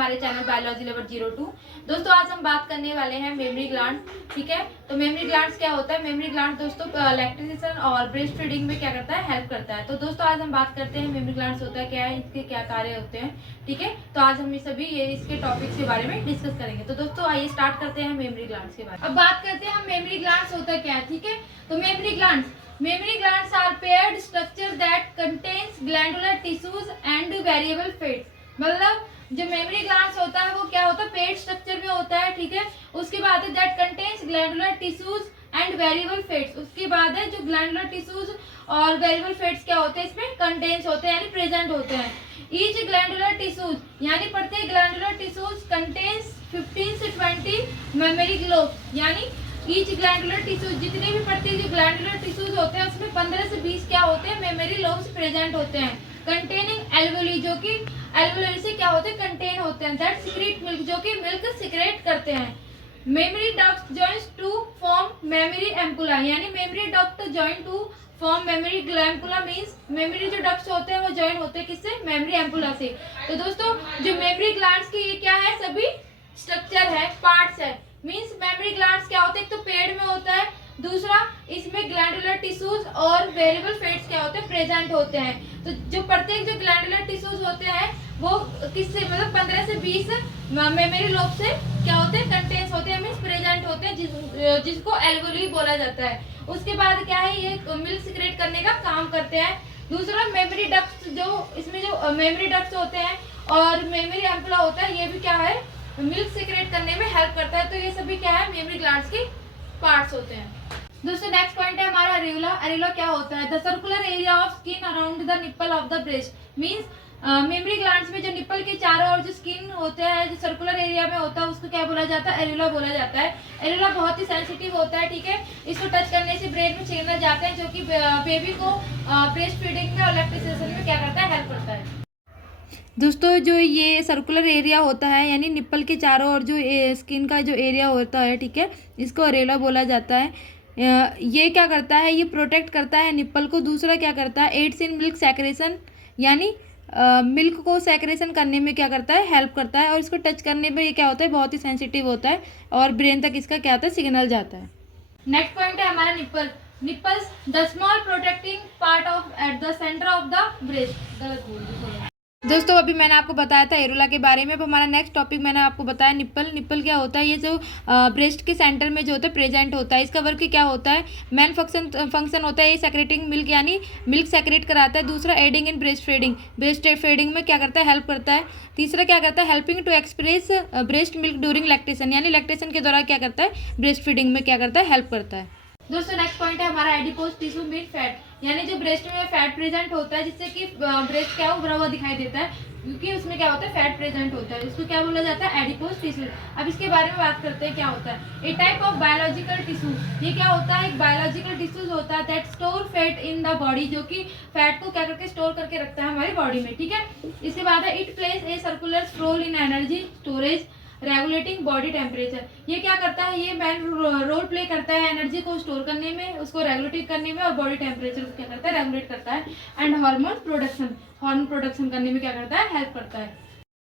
हमारे channel biology lover 02। दोस्तों आज हम बात करने वाले हैं मेमरी ग्लैंड। ठीक है, तो मेमरी ग्लैंड्स क्या होता है? मेमरी ग्लैंड दोस्तों लैक्टेशन और ब्रेस्ट फीडिंग में क्या करता है? हेल्प करता है। तो दोस्तों आज हम बात करते हैं मेमरी ग्लैंड्स होता है क्या है, इसके क्या कार्य होते हैं। ठीक है, तो आज हम इसके टॉपिक्स के बारे में डिस्कस करेंगे। तो दोस्तों आइए स्टार्ट करते हैं मेमरी ग्लैंड्स के बारे में। अब बात करते हैं हम मेमरी ग्लैंड्स होता है क्या है। ठीक है, तो memory glands are paired structure that contains glandular tissues and variable fats। मतलब जो मेमरी ग्लैंड्स होता है वो क्या होता है? पेड स्ट्रक्चर में होता है। ठीक है, उसके बाद है that contains glandular tissues and variable fats. उसके बाद है जो ग्लैंडुलर टिश्यूज और वेरिएबल फेट्स क्या होते हैं? इसमें कंटेन्स होते हैं यानी प्रेजेंट होते हैं। ईच ग्लैंडुलर टिश्यूज यानी प्रत्येक ग्लैंडुलर टिश्यूज कंटेन्स 15 से 20 मेमरी ग्लोब्स। यानी ईच ग्लैंडुलर टिश्यूज जितने भी प्रत्येक जो ग्लैंडुलर टिश्यूज होते हैं उसमें 15 से 20 क्या होते हैं? मेमरी लोब्स प्रेजेंट होते हैं। कंटेनिंग एल्वेओली जो कि एल्वेओली से क्या होते हैं? कंटेन होते हैं। दैट सीक्रेट मिल्क जो कि मिल्क सीक्रेट करते हैं। Mammary ducts joins to form mammary ampulla. यानी mammary duct join to form mammary ampulla means mammary जो डक्ट्स होते हैं वो जॉइन होते हैं किससे? मेमरी एम्पुला से। तो दोस्तों जो मेमरी ग्लैंड्स की ये क्या है? सभी स्ट्रक्चर है, पार्ट्स है। मींस मेमरी ग्लैंड्स क्या होते हैं? एक तो पेड़ में होता है, दूसरा इसमें ग्लैंडुलर टिश्यूज और वेरिएबल फेट्स क्या होते हैं? प्रेजेंट होते हैं। तो जो प्रत्येक जो ग्लैंडुलर टिश्यूज होते हैं वो किससे मतलब 15 से 20 मेमरी लोब से क्या होते हैं? कंटेन्स होते हैं, मींस प्रेजेंट होते हैं, जिसको एल्वेओली बोला जाता है। उसके बाद क्या है? ये मिल्क सीक्रेट करने का काम करते हैं। दूसरा मेमरी डक्ट्स, जो इसमें जो मेमरी डक्ट्स होते हैं और मेमरी एम्पुला होता है, ये भी क्या है? मिल्क सीक्रेट करने में हेल्प करता है। तो ये सभी क्या है? मेमरी ग्लैंड्स के पार्ट्स होते हैं। दोस्तों नेक्स्ट पॉइंट है हमारा अरेला। अरेला क्या होता है? The circular area of skin around the nipple of the breast. Means mammary glands में जो निप्पल के चारों ओर जो स्किन होता है, जो सर्कुलर एरिया में होता है, उसको क्या बोला जाता है? एरेला बोला जाता है। एरेला बहुत ही सेंसिटिव होता है। ठीक है, इसको टच करने से ब्रेन में सिग्नल जाते हैं जो कि बेबी को ब्रेस्ट फीडिंग में और लैक्टेशन में क्या करता है? हेल्प करता है। दोस्तों जो ये सर्कुलर एरिया होता है यानी निप्पल के चारों ओर जो स्किन का जो एरिया होता है, ठीक है, इसको अरेला बोला जाता है। ये क्या करता है? ये प्रोटेक्ट करता है निप्पल को। दूसरा क्या करता है? एड्स इन मिल्क सेक्रेशन यानी मिल्क को सेक्रेशन करने में क्या करता है? हेल्प करता है। और इसको टच करने पर ये क्या होता है? बहुत ही सेंसिटिव होता है और ब्रेन तक इसका क्या होता है? सिग्नल जाता है। नेक्स्ट पॉइंट है हमारा nipple. Nipples the small protecting part of at the centre of the breast. दोस्तों अभी मैंने आपको बताया था एरुला के बारे में। अब हमारा नेक्स्ट टॉपिक मैंने आपको बताया निप्पल। निप्पल क्या होता है? ये जो ब्रेस्ट के सेंटर में जो होता है प्रेजेंट होता है। इसका वर्क क्या होता है? मेन फंक्शन होता है ये सेक्रेटिंग मिल्क यानी मिल्क सेक्रेट कराता है। दूसरा adding in breast feeding, breast feeding में क्या करता है? हेल्प करता है। तीसरा क्या करता है? Helping to express breast milk during lactation यानी लैक्टेशन के दौरान क्या करता है? ब्रेस्ट फीडिंग में क्या करता है? हेल्प करता है। दोस्तों नेक्स्ट पॉइंट है हमारा एडिपोज टिश्यू मीट फैट। यानी जो ब्रेस्ट में फैट प्रेजेंट होता है जिससे कि ब्रेस्ट क्या उभरा हुआ दिखाई देता है, क्योंकि उसमें क्या होता है? फैट प्रेजेंट होता है। इसको क्या बोला जाता है? Adipose tissue. अब इसके बारे में बात करते हैं क्या होता है। ए टाइप ऑफ बायोलॉजिकल टिश्यू। ये क्या होता है? एक बायोलॉजिकल टिश्यूज होता है that store fat in the body, जो कि फैट को क्या करके स्टोर करके रखता है हमारी बॉडी में। ठीक है, इसके बाद है it plays a crucial role in energy storage regulating body temperature. ये क्या करता है? ये मेन रोल प्ले करता है एनर्जी को स्टोर करने में, उसको रेगुलेट करने में, और बॉडी टेम्परेचर को क्या करता है? रेगुलेट करता है। एंड हार्मोन प्रोडक्शन करने में क्या करता है? हेल्प करता है।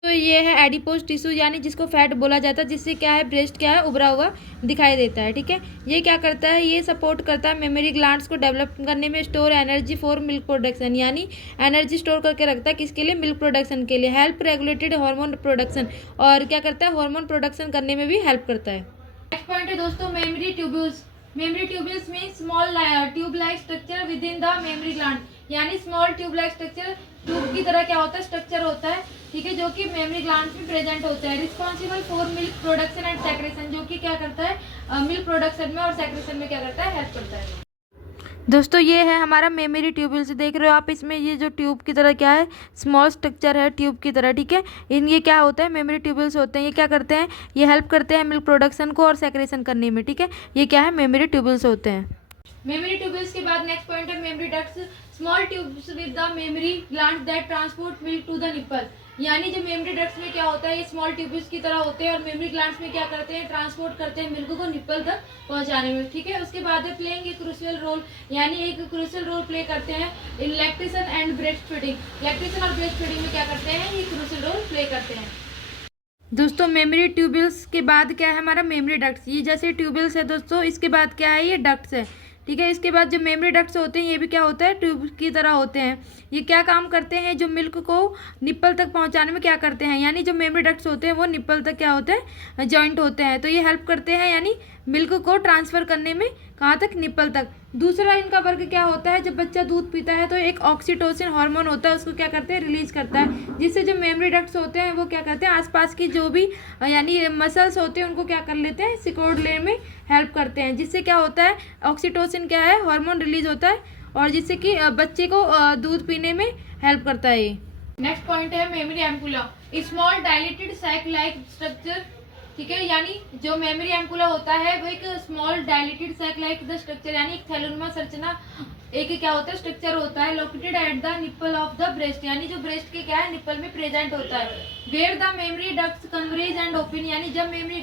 तो ये है एडिपोज टिश्यू यानी जिसको फैट बोला जाता है, जिससे क्या है? ब्रेस्ट क्या है? उभरा हुआ दिखाई देता है। ठीक है, ये क्या करता है? ये सपोर्ट करता है मेमोरी ग्लैंड्स को डेवलप करने में, store energy for milk production यानी एनर्जी स्टोर करके रखता है किसके लिए? मिल्क प्रोडक्शन के लिए। हेल्प रेगुलेटेड हार्मोन प्रोडक्शन और क्या करता है? हार्मोन प्रोडक्शन करने में भी हेल्प करता है। नेक्स्ट पॉइंट है दोस्तों mammary tubules. Mammary tubules mean small tube like structure within the mammary gland. यानी small tube like structure, tube की तरह क्या होता है? स्ट्रक्चर होता है। ठीक है, जो कि मेमोरी ग्लैंड्स में प्रेजेंट होता है। Responsible for milk production and secretion, जो कि क्या करता है? मिल्क प्रोडक्शन में और सेक्रेशन में क्या करता है? हेल्प करता है। दोस्तों ये है हमारा मेमोरी ट्यूब्यूल्स। देख रहे हो आप, इसमें ये जो ट्यूब की तरह क्या है? स्मॉल स्ट्रक्चर है ट्यूब की तरह। ठीक है, ये क्या होता है? मेमोरी ट्यूब्यूल्स होते हैं। ये क्या करते हैं? ये हेल्प करते हैं मिल्क प्रोडक्शन को और सेक्रेशन करने में। ठीक है, ये क्या है? मेमोरी ट्यूब्यूल्स होते हैं। मेमोरी ट्यूब्यूल्स के बाद नेक्स्ट पॉइंट है mammary ducts. Small tubes with the mammary glands that transport milk to the nipple. यानी जो मेमोरी डक्ट्स में क्या होता है? ये स्मॉल ट्यूब्स की तरह होते हैं और मेमोरी ग्लैंड्स में क्या करते हैं? ट्रांसपोर्ट करते हैं मिल्क को निप्पल तक पहुंचाने में। ठीक है, उसके बाद है प्लेइंग ए क्रूशियल रोल यानी एक क्रूशियल रोल प्ले करते हैं in lactation and breast feeding. Lactation और ब्रेस्ट फीडिंग में क्या करते हैं? ये क्रूशियल रोल प्ले करते हैं। दोस्तों मेमोरी ट्यूबल्स के बाद क्या है हमारा मेमोरी डक्ट्स। ये जैसे ट्यूबल्स है दोस्तों, इसके बाद क्या है, ये डक्ट्स है, ठीक है। इसके बाद जो मेमोरी डक्ट्स होते हैं ये भी क्या होता है, ट्यूब की तरह होते हैं। ये क्या काम करते हैं, जो मिल्क को निप्पल तक पहुंचाने में क्या करते हैं, यानी जो मेमोरी डक्ट्स होते हैं वो निप्पल तक क्या होते हैं, जॉइंट होते हैं। तो ये हेल्प करते हैं यानी मिल्क को ट्रांसफ़र करने में, कहाँ तक, निप्पल तक। दूसरा इनका वर्ग क्या होता है, जब बच्चा दूध पीता है तो एक ऑक्सीटोसिन हार्मोन होता है, उसको क्या करते हैं, रिलीज करता है, जिससे जो मेमोरी डक्ट्स होते हैं वो क्या करते हैं, आसपास की जो भी यानी मसल्स होते हैं उनको क्या कर लेते हैं, सिकोड़ लेने में हेल्प करते हैं, जिससे क्या होता है, ऑक्सीटोसिन क्या है, हार्मोन रिलीज होता है, और जिससे कि बच्चे को दूध पीने में हेल्प करता है ये। नेक्स्ट पॉइंट है mammary ampulla, small dilated sac like structure, ठीक है। यानी जो मेमोरी एम्पुला होता है वो एक small dilated sac like the structure, यानी एक थैलोनुमा संरचना, एक क्या होता है, स्ट्रक्चर होता है, located at the nipple of the breast, यानी जो ब्रेस्ट के क्या है, निप्पल में प्रेजेंट होता है। Where the mammary ducts converge and open, यानी जब मेमोरी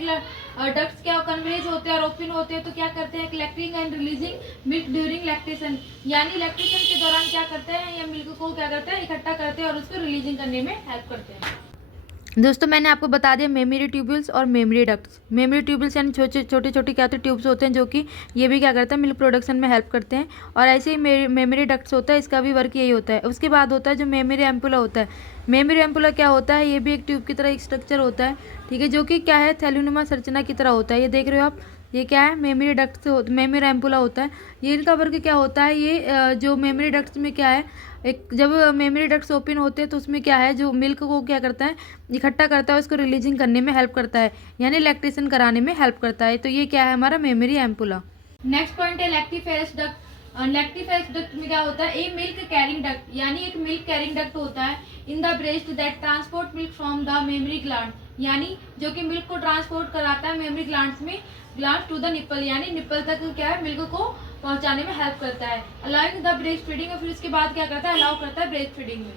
डक्ट्स क्या कन्वर्ज होते हैं और ओपन होते हैं तो क्या करते हैं, collecting and releasing milk during lactation, यानी लैक्टेशन के दौरान क्या करते हैं, या मिल्क को क्या करते हैं, इकट्ठा करते हैं और उसको रिलीजिंग करने में हेल्प करते हैं। दोस्तों मैंने आपको बता दिया मेमोरी ट्यूब्यूल्स और मेमोरी डक्ट्स। मेमोरी ट्यूब्यूल्स यानी छोटे छोटे क्या होते हैं, ट्यूब्स होते हैं, जो कि ये भी क्या करते हैं, मिल्क प्रोडक्शन में हेल्प करते हैं। और ऐसे ही मेमोरी डक्ट्स होता है, इसका भी वर्क यही होता है। उसके बाद होता है जो मेमोरी एम्पुला होता है। मेमोरी एम्पुला क्या होता है, ये भी एक ट्यूब की तरह एक स्ट्रक्चर होता है, ठीक है, जो कि क्या है, थैलोनुमा संरचना की तरह होता है। ये देख रहे हो आप, ये क्या है, मेमोरी डक्ट्स मेमोरी एम्पुला होता है। ये इनका वर्क क्या होता है, ये जो मेमोरी डक्ट्स में क्या है, एक जब मेमोरी डक्ट्स ओपन होते हैं तो उसमें क्या है, जो मिल्क को क्या करता है, इकट्ठा करता है, उसको रिलीजिंग करने में हेल्प करता है, यानी लैक्टेशन कराने में हेल्प करता है। तो ये क्या है, हमारा मेमोरी एम्पुला। नेक्स्ट पॉइंट है लैक्टिफेरस डक्ट। लैक्टिफेरस डक्ट में क्या होता है, ए मिल्क कैरिंग डक्ट, यानी एक मिल्क कैरिंग डक्ट होता है in the breast that transport milk from the mammary gland, यानी जो कि मिल्क को ट्रांसपोर्ट कराता है मेमोरी ग्लैंड्स में, ग्लैंड टू द निप्पल, यानी निप्पल तक क्या है, मिल्क को पहुंचाने में हेल्प करता है। अलाउइंग द ब्रेस्ट फीडिंग, और फिर उसके बाद क्या करता है, अलाउ करता है ब्रेस्ट फीडिंग में।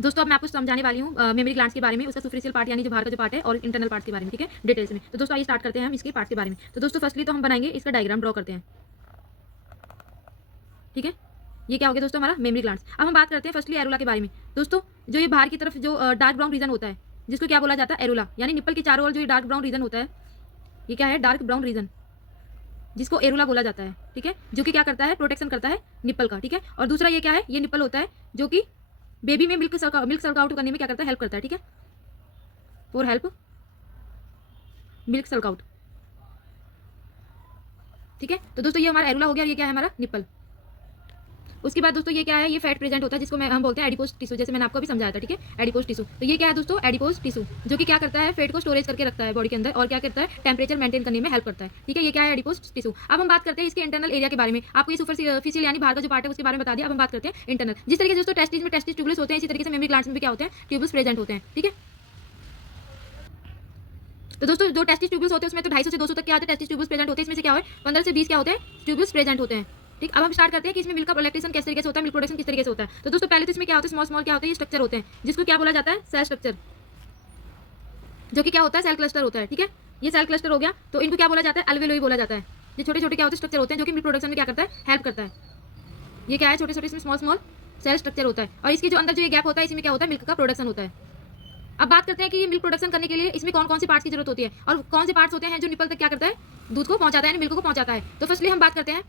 दोस्तों अब मैं आपको समझाने वाली हूँ मेमोरी ग्लैंड्स के बारे में, उसका सुपरफिशियल पार्ट यानी जो बाहर का जो पार्ट है, और इंटरनल पार्ट के बारे में, ठीक है, डिटेल्स में। तो दोस्तों आइए स्टार्ट करते हैं हम इसके पार्ट्स के बारे में। तो दोस्तों फर्स्टली तो हम बनाएंगे इसका डायग्राम, ड्रॉ करते हैं, ठीक है। ये क्या हो गया दोस्तों, हमारा मेमोरी ग्लैंड्स। अब हम बात करते हैं फर्स्टली एरुला के बारे में। दोस्तों जो ये बाहर की तरफ जो डार्क ब्राउन रीजन होता है, जिसको क्या बोला जाता है, एरुला, यानी निप्पल के चारों ओर जो ये डार्क ब्राउन रीजन होता है, ये क्या है, डार्क ब्राउन रीजन, जिसको एरुला बोला जाता है, ठीक है, जो कि क्या करता है, प्रोटेक्शन करता है निप्पल का, ठीक है। और दूसरा ये क्या है, ये निप्पल होता है जो कि बेबी में मिल्क सक आउट करने में क्या करता है, हेल्प करता है, ठीक है, for help milk suck out, ठीक है। तो दोस्तों ये हमारा एरुला हो गया, और ये क्या है, हमारा निप्पल। उसके बाद दोस्तों ये क्या है, ये फैट प्रेजेंट होता है, जिसको हम बोलते हैं एडिपोज टिश्यू, जैसे मैंने आपको अभी समझाया था, ठीक है, एडिपोज टिश्यू। तो ये क्या है दोस्तों, एडिपोज टिश्यू, जो कि क्या करता है, फैट को स्टोरेज करके रखता है बॉडी के अंदर, और क्या करता है, टेम्परेचर मेंटेन करने में हेल्प करता है, ठीक है। ये क्या है, एडिपोज टिश्यू। अब हम बात करते हैं इसके इंटरनल एरिया के बारे में। आपको ये सुपरफिशियल यानी बाहर का जो पार्ट है उसके बारे में बता दिया। अब हम बात करते हैं इंटरनल। जिस तरीके से दोस्तों टेस्टिस में टेस्टिस ट्यूबल्स होते हैं, इसी तरीके से मेमोरी ग्लैंड्स में भी क्या होते हैं, ट्यूबल्स प्रेजेंट होते हैं, ठीक है। तो दोस्तों जो टेस्टिस ट्यूबल्स होते हैं उसमें तो 250 से 200 तक क्या होते हैं, टेस्टिस ट्यूबल्स प्रेजेंट होते हैं। इसमें से क्या है, 15 से 20 क्या होते हैं, ट्यूबल्स प्रेजेंट होते हैं, ठीक। अब हम स्टार्ट करते हैं कि इसमें मिल्क का लैक्टेशन किस तरीके से होता है, मिल्क प्रोडक्शन किस तरीके से होता है। तो दोस्तों पहले तो इसमें क्या होता है, स्मॉल स्मॉल क्या होता है, ये स्ट्रक्चर होते हैं, जिसको क्या बोला जाता है, सेल स्ट्रक्चर, जो कि क्या होता है, सेल क्लस्टर होता है, ठीक है। ये सेल क्लस्टर हो गया, तो इनको क्या बोला जाता है, अल्वेओली बोला जाता है। ये छोटे छोटे क्या होते हैं, स्ट्रक्चर होते हैं, जो कि मिल्क प्रोडक्शन में क्या करता है, हेल्प करता है। ये क्या है, छोटे छोटे इसमें स्मॉल स्मॉल सेल स्ट्रक्चर होता है, और इसके जो अंदर जो ये गैप होता है, इसमें क्या होता है, मिल्क का प्रोडक्शन होता है। अब बात करते हैं कि ये मिल्क प्रोडक्शन करने के लिए इसमें कौन कौन से पार्ट्स की जरूरत होती है, और कौन से पार्ट्स होते हैं जो निप्पल तक क्या करता है, दूध को पहुंचाता है, मिल्क को पहुंचाता है। तो फर्स्टली हम बात करते हैं,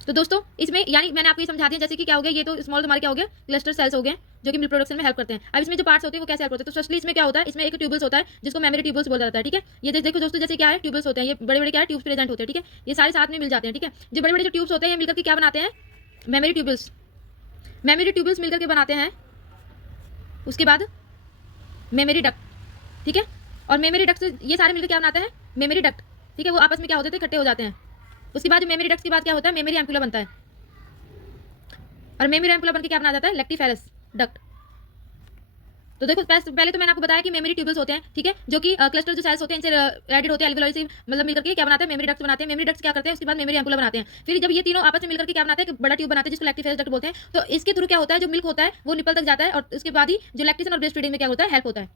तो दोस्तों इसमें यानी मैंने आपको ये समझा दिया, जैसे कि क्या हो गया, ये तो स्मॉल हमारे क्या हो गया, क्लस्टर सेल्स हो गए, जो कि मिल्क प्रोडक्शन में हेल्प करते हैं। अब इसमें जो पार्ट्स होते हैं वो कैसे हेल्प होते हैं, तो फर्स्टली इसमें क्या होता है, इसमें एक ट्यूबल्स होता है, जिसको मेमोरी ट्यूबल्स बोला जाता है, ठीक है। ये देखो दोस्तों, जैसे क्या है, ट्यूबल्स होते हैं, ये बड़े बड़े क्या है, ट्यूब्स प्रेजेंट होते हैं, ठीक है। ये सारे साथ में मिल जाते हैं, ठीक है। जो बड़े बड़े जो ट्यूब्स होते हैं मिलकर के क्या बनाते हैं, मेमोरी ट्यूबल्स। मेमोरी ट्यूबल्स मिलकर के बनाते हैं उसके बाद मेमोरी डक्ट, ठीक है। और मेमोरी डक्ट ये सारे मिलकर क्या बनाते हैं, मेमोरी डक्ट, ठीक है। वो आपस में क्या होते हैं, इकट्ठे हो जाते हैं। उसके बाद मेमोरी डक्ट के बाद क्या होता है, मेमोरी एम्पुला बनता है, और मेमोरी एम्पुला बनकर क्या बना जाता है, लैक्टिफेरस डक्ट। तो देखो पहले तो मैंने आपको बताया कि मेमोरी ट्यूबल्स होते हैं, ठीक है, जो कि क्लस्टर जो सेल्स होते हैं इनसे एडेड होते हैं, एल्वेओली से मतलब मिलकर के क्या बनाते हैं, मेमोरी डक्ट्स बनाते हैं। मेमोरी डक्ट्स क्या करते हैं, उसके बाद मेमोरी एम्पुला बनाते हैं। फिर जब ये तीनों आपस में मिलकर के क्या बनाते हैं, बड़ा ट्यूब बनाते हैं, जिसको लैक्टिफेरस डक्ट बोलते हैं। तो इसके थ्रू क्या होता है, जो मिल्क होता है वो निपल तक जाता है, और उसके बाद ही जो लैक्टेशन और ब्रेस्ट फीडिंग में क्या होता है, हेल्प होता है।